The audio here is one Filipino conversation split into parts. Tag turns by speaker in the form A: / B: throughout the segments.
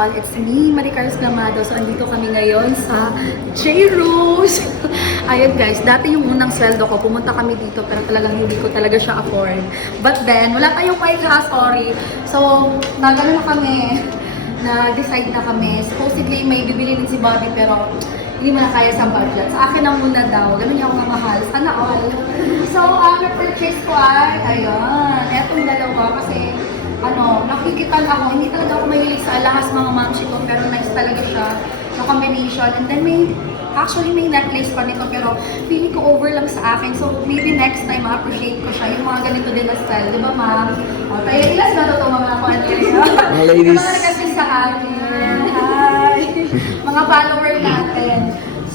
A: all, it's me, Maricar Esclamado. So, andito kami ngayon sa J. Rose. Ayun guys, dati yung unang sweldo ko, pumunta kami dito pero talagang hindi ko talaga siya afford. But then, wala tayong ha, sorry. So, nagano na kami, na-decide na kami. Supposedly, may bibili din si Bobby pero hindi mo na kaya sa budget. Sa akin ang muna daw, ganun yung mga mahal. Sana all. So, ang purchase ko ay, ayun, etong dalawa kasi ano, nakikitan ako, hindi talaga ako mahilig sa alahas mga mamshi ko, pero nice talaga siya, na combination. And then may, actually may necklace pa nito, pero feeling ko over lang sa akin. So maybe next time, ma-appreciate ko siya, yung mga ganito din na style, di ba ma'am? O, tayo, ilas na to ito mga kuwantiya.
B: Mga ladies.
A: Mga kasi sa akin. Hi! mga follower natin.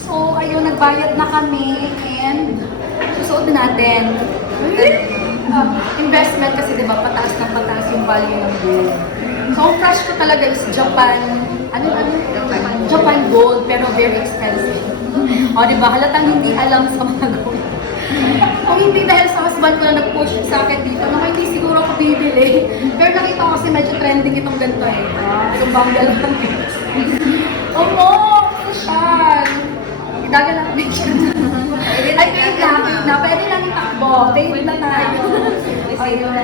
A: So, ayun, nagbayad na kami and susuot na natin. Um, investment kasi 'di ba pataas ng pataas yung value ng gold. So ang crush ko talaga is Japan, ano ano? Japan, gold pero very expensive. o 'di ba halatang hindi alam sa mga gold. Kung hindi dahil sa husband ko na nag-push sa akin dito, naku, hindi siguro ako bibili. Pero nakita ko kasi medyo trending itong ganito eh. Itong banggal lang. Opo, social. Idaga na kami dyan. Ay, wait lang. Na, pwede lang itakbo. Wait na tayo. Ayun.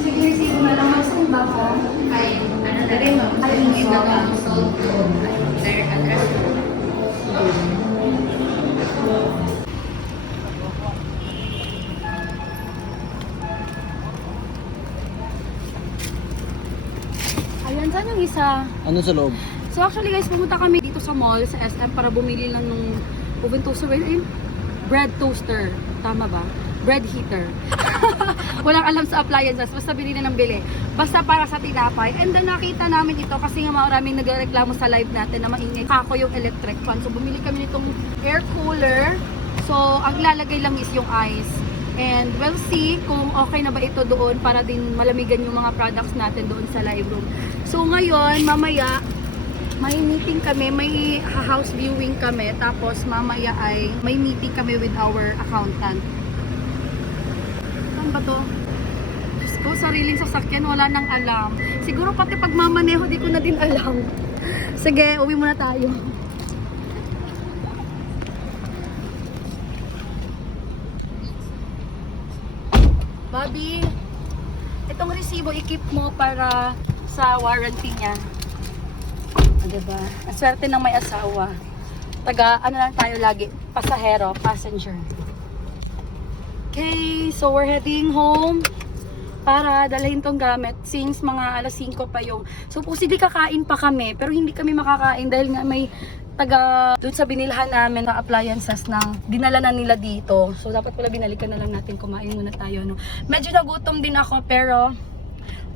A: Sige, mo na lang. Saan ba ako?
C: Ay, ano na rin, no?
A: Ay,
C: Yung
A: so,
C: iba ang sold ko. Their address.
A: Ayan, saan yung isa?
B: Ano sa loob?
A: So actually guys, pumunta kami dito sa mall, sa SM, para bumili lang ng oven toaster. Ayun. Bread toaster. Tama ba? Bread heater. Walang alam sa appliances. Basta bili na ng bili. Basta para sa tinapay. And then nakita namin ito kasi nga maraming nagreklamo sa live natin na maingay. Kako yung electric fan. So bumili kami nitong air cooler. So ang ilalagay lang is yung ice. And we'll see kung okay na ba ito doon para din malamigan yung mga products natin doon sa live room. So ngayon, mamaya, may meeting kami, may house viewing kami, tapos mamaya ay may meeting kami with our accountant. Saan ba to? Diyos ko, sariling sasakyan, wala nang alam. Siguro pati pag mamaneho, di ko na din alam. Sige, uwi muna tayo. Bobby, itong resibo, i-keep mo para sa warranty niya. O, diba? Ang swerte ng may asawa. Taga, ano lang tayo lagi, pasahero, passenger. Okay, so we're heading home para dalhin tong gamit since mga alas 5 pa yung supposedly kakain pa kami pero hindi kami makakain dahil nga may taga doon sa binilhan namin na appliances na dinala na nila dito. So dapat pala binalikan na lang natin kumain muna tayo no? Medyo nagutom din ako pero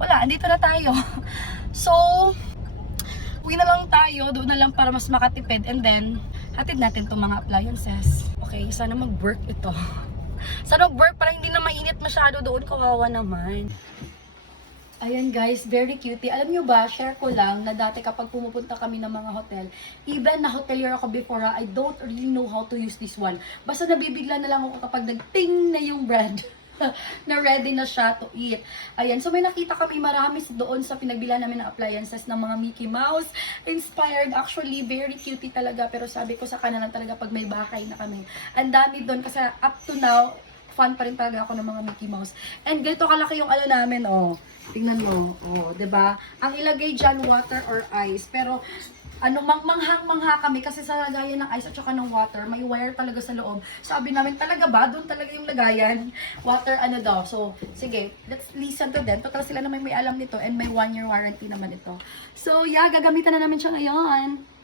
A: wala andito na tayo. So uwi na lang tayo doon na lang para mas makatipid and then hatid natin tong mga appliances. Okay sana mag-work ito sana mag-work para hindi na mainit masyado doon kawawa naman Ayan guys, very cutie. Alam nyo ba, share ko lang na dati kapag pumupunta kami ng mga hotel, even na hotelier ako before, ah, I don't really know how to use this one. Basta nabibigla na lang ako kapag nag-ting na yung bread. na ready na siya to eat. Ayan, so may nakita kami marami doon sa pinagbilan namin ng appliances ng mga Mickey Mouse. Inspired, actually, very cutie talaga. Pero sabi ko sa kanila talaga pag may bakay na kami. Ang dami doon kasi up to now, fan pa rin talaga ako ng mga Mickey Mouse. And ganito kalaki yung ano namin, oh. Tingnan mo, oh, 'di ba? Ang ilagay diyan water or ice, pero ano mang manghang-mangha kami kasi sa lagayan ng ice at saka ng water, may wire talaga sa loob. Sabi namin, talaga ba? Doon talaga yung lagayan. Water ano daw. So, sige, let's listen to them. Total sila naman may alam nito and may one year warranty naman ito. So, yeah, gagamitan na namin siya ngayon.